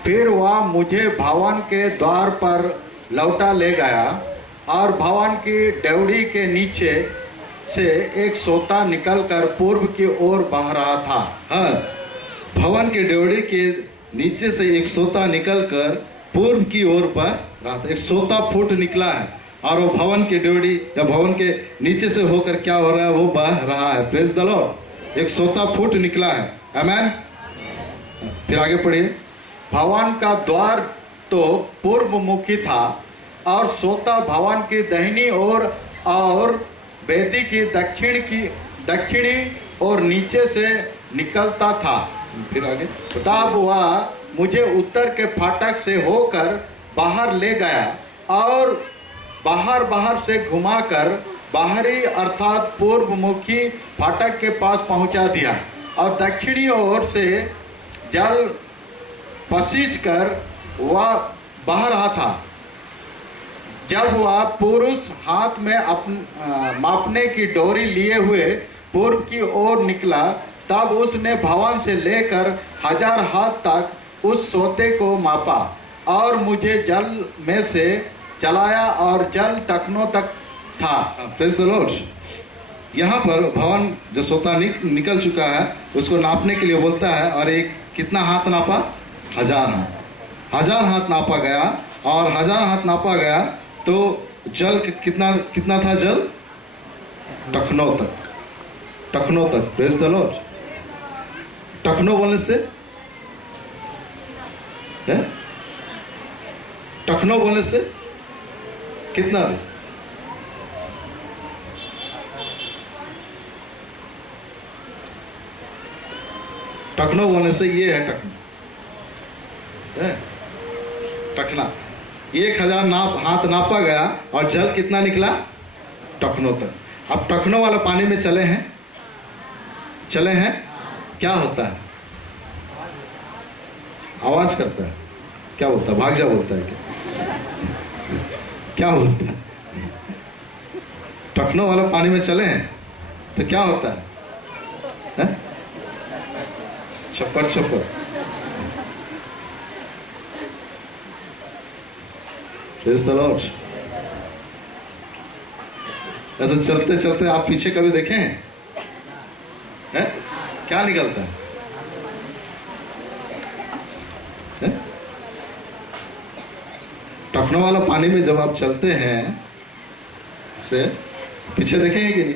फिर वह मुझे भवन के द्वार पर लौटा ले गया और भवन की डेवढ़ी के नीचे से एक सोता निकलकर पूर्व की ओर बह रहा था। हाँ, भवन के डेवढ़ी के नीचे से एक सोता निकलकर पूर्व की ओर बह रहा था। एक सोता फूट निकला है और वो भवन के डेवढ़ी या भवन के नीचे से होकर क्या हो रहा है? वो बह रहा है। Praise the Lord. एक सोता फूट निकला है। आमेन। फिर आगे पढ़िए। भवन का द्वार तो पूर्व मुखी था और सोता भवन की दाहिनी ओर और वेदी की दक्षिणी और नीचे से निकलता था। फिर आगे। तब वह मुझे उत्तर के फाटक से होकर बाहर ले गया और बाहर से घुमाकर बाहरी अर्थात पूर्व मुखी फाटक के पास पहुंचा दिया और दक्षिणी ओर से जल पसीज कर वह बह रहा था। जब वह पुरुष हाथ में मापने की डोरी लिए हुए पूर्व की ओर निकला, तब उसने भवन से लेकर 1000 हाथ तक उस सोते को मापा और मुझे जल में से चलाया और जल टखनों तक था। Praise the Lord. यहाँ पर भवन जो सोता निकल चुका है उसको नापने के लिए बोलता है और एक कितना हाथ नापा? 1000 हाथ। 1000 हाथ नापा गया, और 1000 हाथ नापा गया तो जल कितना था? जल टखनों तक, टखनों तक। Praise the Lord. टखनों बोलने से है? टखनों बोलने से कितना? टखनों बोलने से ये है टखना, टखना। 1000 हाथ नापा गया और जल कितना निकला? टखनों तक। अब टखनों वाला पानी में चले हैं, चले हैं, क्या होता है? आवाज करता है। क्या बोलता है? भाग जा बोलता है क्या बोलता है? टखनों वाला पानी में चले हैं तो क्या होता है? छप्पर छप्पर। Praise the Lord। ऐसे चलते चलते आप पीछे कभी देखे हैं? क्या निकलता है? टखनों वाला पानी में जब आप चलते हैं से पीछे देखे हैं कि नहीं?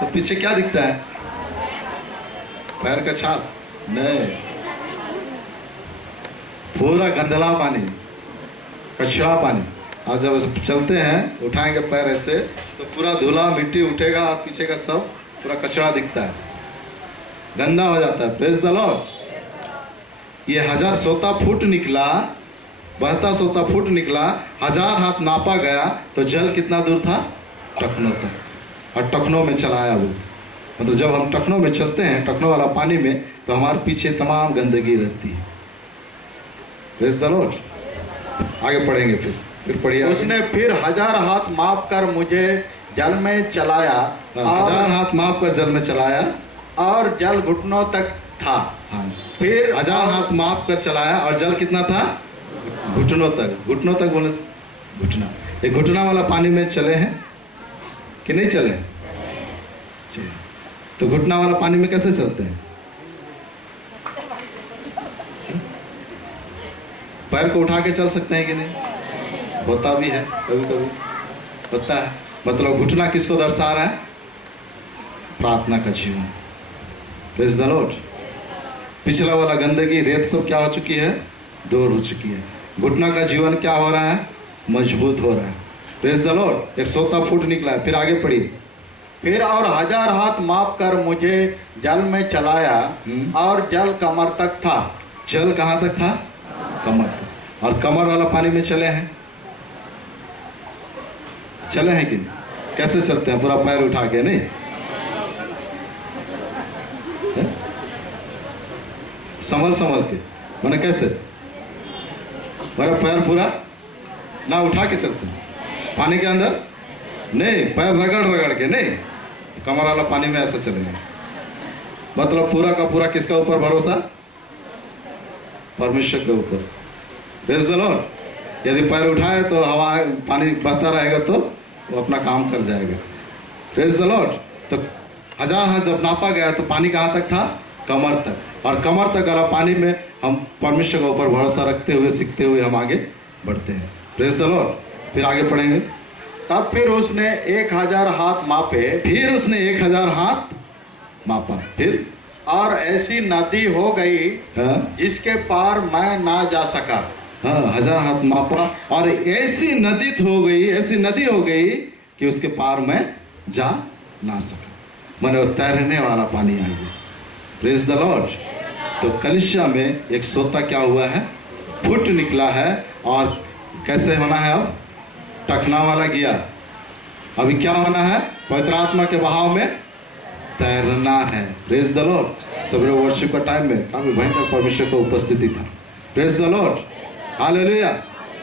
तो पीछे क्या दिखता है? पैर का छाप? नहीं, पूरा गंदला पानी, कचरा पानी। और जब चलते हैं, उठाएंगे पैर ऐसे तो पूरा धूला मिट्टी उठेगा और पीछे का सब पूरा कचरा दिखता है, गंदा हो जाता है। Praise the Lord. ये 1000 सोता फुट निकला, बहता सोता फुट निकला। 1000 हाथ नापा गया तो जल कितना दूर था? टखनों तक। और टखनों में चलाया वो। मतलब जब हम टखनों में चलते हैं, टखनों वाला पानी में, तो हमारे पीछे तमाम गंदगी रहती है। Praise the Lord. आगे पढ़ेंगे, फिर पढ़िए। उसने फिर 1000 हाथ माप कर मुझे जल में चलाया। 1000 हाथ माप कर जल में चलाया, और जल घुटनों तक था। हाँ। फिर 1000 हाथ माप कर चलाया और जल कितना था? घुटनों तक। घुटनों तक बोले घुटना। ये घुटना वाला पानी में चले हैं कि नहीं चले? चले। तो घुटना वाला पानी में कैसे चलते हैं? पैर को उठा के चल सकते हैं कि नहीं? होता भी है, कभी कभी होता है। मतलब घुटना किसको दर्शा रहा है? प्रार्थना का जीवन। Praise the Lord. पिछला वाला गंदगी, रेत सब क्या हो चुकी है? दूर हो चुकी है। घुटना का जीवन क्या हो रहा है? मजबूत हो रहा है। Praise the Lord. 1 सोता फुट निकला है। फिर आगे पढ़िए। फिर और 1000 हाथ माप कर मुझे जल में चलाया, और जल कमर तक था। जल कहां तक था? कमर तक। और कमर वाला पानी में चले हैं? चले हैं कि नहीं? कैसे चलते हैं? पूरा पैर उठा के नहीं? संभल संभल के, मैंने कैसे? मेरा पैर पूरा ना उठा के चलते हैं पानी के अंदर? नहीं, पैर रगड़ रगड़ के नहीं। कमर वाला पानी में ऐसा चलेंगे। मतलब पूरा का पूरा किसका ऊपर भरोसा? परमेश्वर के ऊपर। Praise the Lord. यदि पैर उठाए तो हवा, पानी बहता रहेगा तो वो अपना काम कर जाएगा। Praise the Lord. तो 1000 हाथ जब नापा गया तो पानी कहां तक था? कमर तक। और कमर तक वाला पानी में हम परमेश्वर के ऊपर भरोसा रखते हुए, सीखते हुए हम आगे बढ़ते हैं। Praise the Lord. फिर आगे पढ़ेंगे। तब फिर उसने 1000 हाथ मापे। फिर उसने 1000 हाथ मापा। फिर और ऐसी नदी हो गई जिसके पार मैं ना जा सका। हाँ, 1000 हाथ मापा और ऐसी नदी हो गई, ऐसी नदी हो गई कि उसके पार में जा ना सका। मैंने वो तैरने वाला पानी आ गया। Praise the Lord. तो कलिसिया में एक सोता क्या हुआ है? फुट निकला है। और कैसे होना है? अब टखना वाला गया। अभी क्या होना है? पवित्र आत्मा के बहाव में तैरना है। Praise the Lord. सवेरे वर्शिप का टाइम में काफी भयंकर परमेश्वर की उपस्थिति था। Praise the Lord. हालेलुया।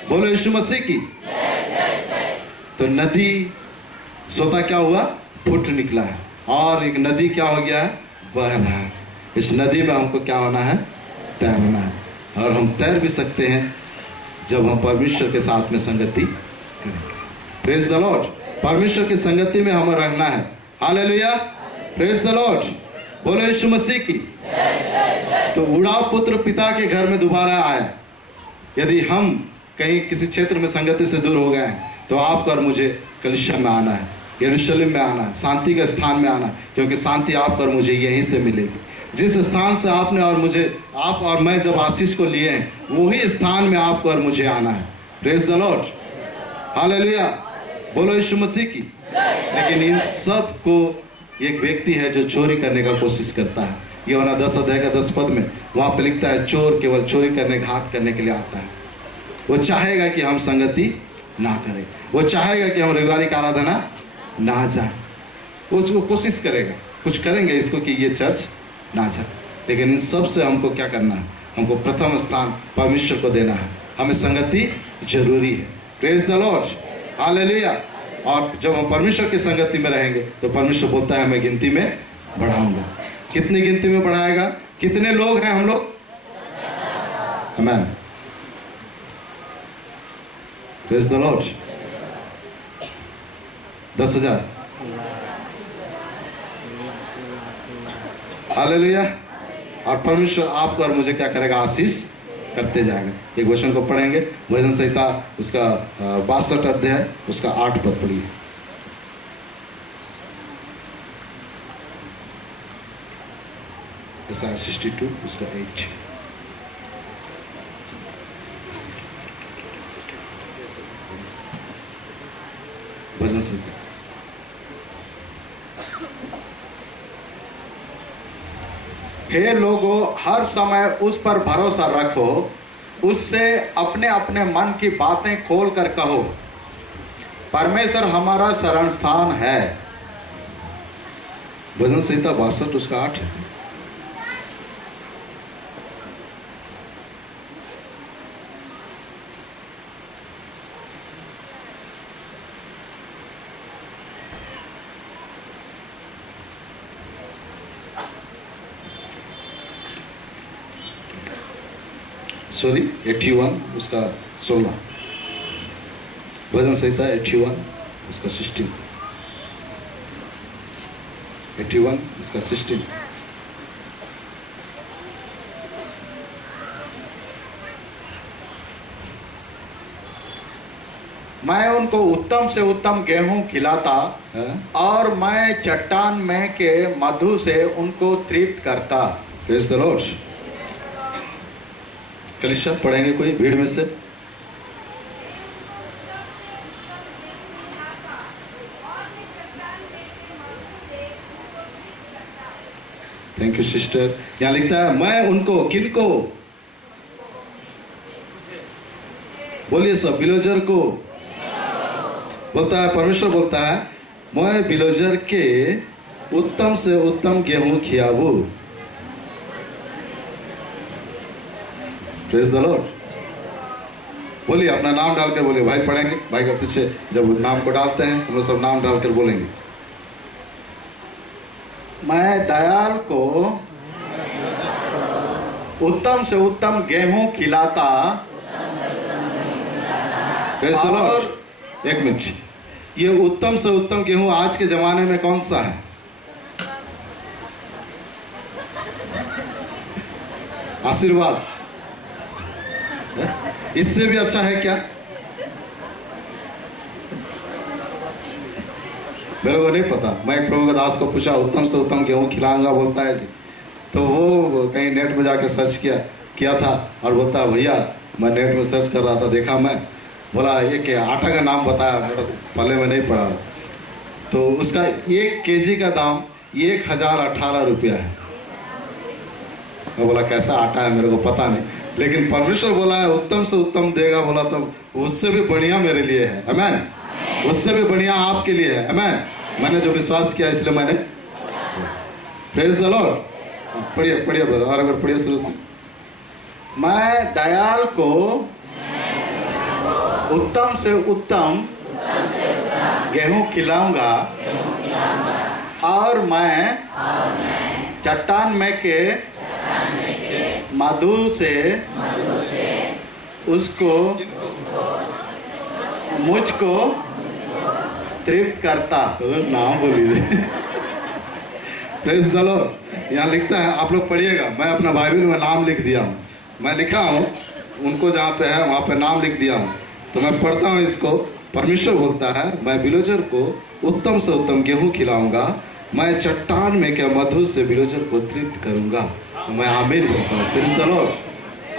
बोलो यीशु मसीह की। तो नदी सोता क्या हुआ? फुट निकला है। और एक नदी क्या हो गया है? बह रहा है। इस नदी में हमको क्या होना है? तैरना है। और हम तैर भी सकते हैं जब हम परमेश्वर के साथ में संगति करेंगे। Praise the Lord. परमेश्वर की संगति में हमें रहना है। हालेलुया। Praise the Lord. बोलो यीशु मसीह की। तो उड़ाव पुत्र पिता के घर में दोबारा आया। यदि हम कहीं किसी क्षेत्र में संगति से दूर हो गए हैं तो आपको और मुझे कलीसिया में आना है, यरूशलेम में आना है, शांति के स्थान में आना है, क्योंकि शांति आपको और मुझे यहीं से मिलेगी। जिस स्थान से आपने और मुझे, आप और मैं जब आशीष को लिए हैं, वही स्थान में आपको और मुझे आना है। प्रेज द लॉर्ड, हालेलुया, बोलो यीशु मसीह की। लेकिन इन सब को एक व्यक्ति है जो चोरी करने का कोशिश करता है। यूहन्ना 10 अध्याय का 10 पद में वहां पे लिखता है, चोर केवल चोरी करने, घात करने के लिए आता है। वो चाहेगा कि हम संगति ना करें, वो चाहेगा कि हम रविवार आराधना ना जाए, वो कोशिश करेगा, कुछ करेंगे इसको कि ये चर्च ना जाए। लेकिन इन सब से हमको क्या करना है? हमको प्रथम स्थान परमेश्वर को देना है। हमें संगति जरूरी है। Praise the Lord, hallelujah. और जब हम परमेश्वर की संगति में रहेंगे तो परमेश्वर बोलता है मैं गिनती में बढ़ाऊंगा। कितनी गिनती में बढ़ाएगा? कितने लोग हैं हम लोग? आमीन, प्रेज द लॉर्ड। 10,000, हालेलुया। और परमेश्वर आपको और मुझे क्या करेगा? आशीष करते जाएगा। एक वचन को पढ़ेंगे, भजन संहिता उसका 62 अध्याय उसका 8 पद पढ़िए। Isaiah 62 उसका 8। भजन संहिता। हे लोगों, हर समय उस पर भरोसा रखो, उससे अपने अपने मन की बातें खोल कर कहो। परमेश्वर हमारा शरण स्थान है। भजन संहिता 62 उसका 8 है। सॉरी 81 उसका 16। भजन संहिता 81 उसका 16। 81 उसका 16। मैं उनको उत्तम से उत्तम गेहूं खिलाता और मैं चट्टान में के मधु से उनको तृप्त करता। Praise the Lord. कलीसिया पढ़ेंगे कोई भीड़ में से? Thank you sister. यहां लिखता है मैं उनको, किनको? बोलिए सब, बिलोजर को बोलता है। परमेश्वर बोलता है मैं बिलोजर के उत्तम से उत्तम गेहूं खियाबू। Praise the Lord. बोलिए, अपना नाम डालकर बोलिए। भाई पढ़ेंगे, भाई के पीछे जब नाम को डालते हैं हम लोग सब नाम डालकर बोलेंगे। मैं दयाल को उत्तम से उत्तम गेहूं खिलाता। Praise the Lord. एक मिनट, ये उत्तम से उत्तम गेहूं आज के जमाने में कौन सा है? आशीर्वाद। इससे भी अच्छा है क्या? मेरे को नहीं पता। मैं प्रभु के दास को पूछा उत्तम से उत्तम गेहूं खिलाऊंगा, बोलता है जी। तो वो कहीं नेट में जाके सर्च किया था और बोलता है भैया मैं नेट में सर्च कर रहा था, देखा मैं, बोला ये क्या आटा का नाम बताया, पहले में नहीं पढ़ा। तो उसका 1 केजी का दाम 1018 रुपया है। मैं बोला कैसा आटा है, मेरे को पता नहीं, लेकिन परमेश्वर बोला है उत्तम से उत्तम देगा, बोला तो उससे भी बढ़िया मेरे लिए है। आमीन। उससे भी बढ़िया आपके लिए है। आमीन। मैंने जो विश्वास किया इसलिए मैंने। Praise the Lord. पढ़िए पढ़िए ब्रदर, और अगर पढ़िए शुरू से। मैं दयाल को उत्तम से उत्तम गेहूं खिलाऊंगा और मैं चट्टान में के मधु से उसको, मुझको तृप्त करता। नाम बोलिए। Praise the Lord. यहाँ लिखता है, आप लोग पढ़िएगा, मैं अपना बाइबल में नाम लिख दिया हूँ, मैं लिखा हूँ उनको जहाँ पे है वहाँ पे नाम लिख दिया हूँ। तो मैं पढ़ता हूँ इसको। परमेश्वर बोलता है, मैं विलोजर को उत्तम से उत्तम गेहूं खिलाऊंगा, मैं चट्टान में के मधु से विलोजर को तृप्त करूंगा। तो मैं आमीन बोलता हूँ। Praise the Lord,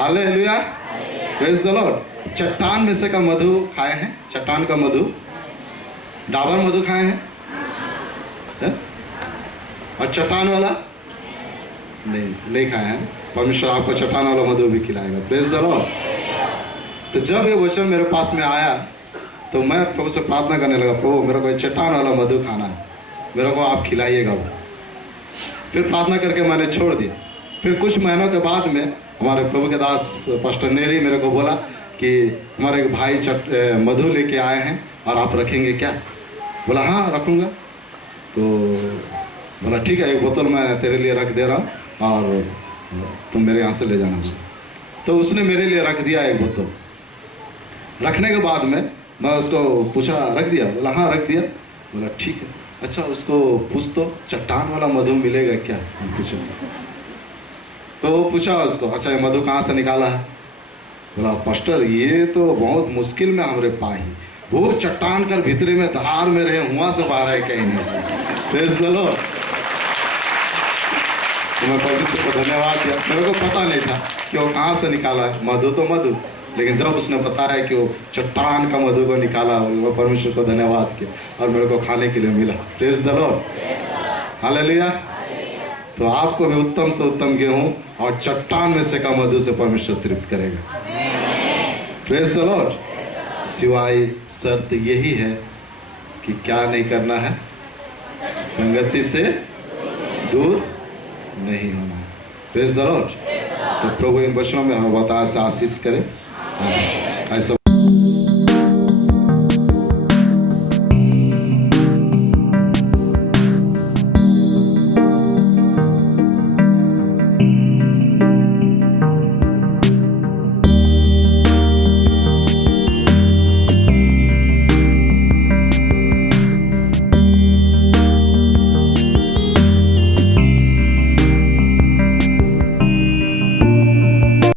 hallelujah, praise the Lord. चट्टान में से का मधु खाए हैं? चट्टान का मधु, डाबर मधु खाए हैं? है? और चट्टान वाला नहीं खाए हैं। परमेश्वर आपको चट्टान वाला मधु भी खिलाएगा। Praise the Lord. तो जब ये वचन मेरे पास में आया तो मैं प्रभु से प्रार्थना करने लगा, प्रभु मेरे को चट्टान वाला मधु खाना है, मेरे को आप खिलाइएगा वो। फिर प्रार्थना करके मैंने छोड़ दिया। फिर कुछ महीनों के बाद में हमारे प्रभु के दास पास्टर नेरी मेरे को बोला कि हमारे एक भाई मधु लेके आए हैं और आप रखेंगे क्या? बोला हाँ रखूंगा। तो बोला ठीक है, एक बोतल मैं तेरे लिए रख दे रहा हूँ और तुम मेरे यहाँ से ले जाना। तो उसने मेरे लिए रख दिया एक बोतल। रखने के बाद में मैं उसको पूछा, रख दिया? बोला हाँ रख दिया। बोला ठीक है, अच्छा उसको पूछ तो चट्टान वाला मधु मिलेगा क्या? पूछा तो पूछा उसको, अच्छा ये मधु कहाँ से निकाला है? बोला पास्टर ये तो बहुत मुश्किल में हमरे पाई, वो चट्टान कर भीतरे में दरार में रहे, हुआ से बाहर है कहीं नहीं। Praise the Lord. तो मैं परमेश्वर को धन्यवाद दिया। मेरे को पता नहीं था कि वो कहाँ से निकाला है मधु, तो मधु, लेकिन जब उसने बताया कि वो चट्टान का मधु को निकाला, मैं परमेश्वर को धन्यवाद किया और मेरे को खाने के लिए मिला। Praise the Lord, hallelujah. तो आपको भी उत्तम से उत्तम गेहूं और चट्टान में से का मधु से परमेश्वर तृप्त करेगा। Praise the Lord. सिवाय शर्त यही है कि क्या नहीं करना है? संगति से दूर नहीं होना है। Praise the Lord. तो प्रभु इन वचनों में हमें बहुत आशीष करे। आमीन।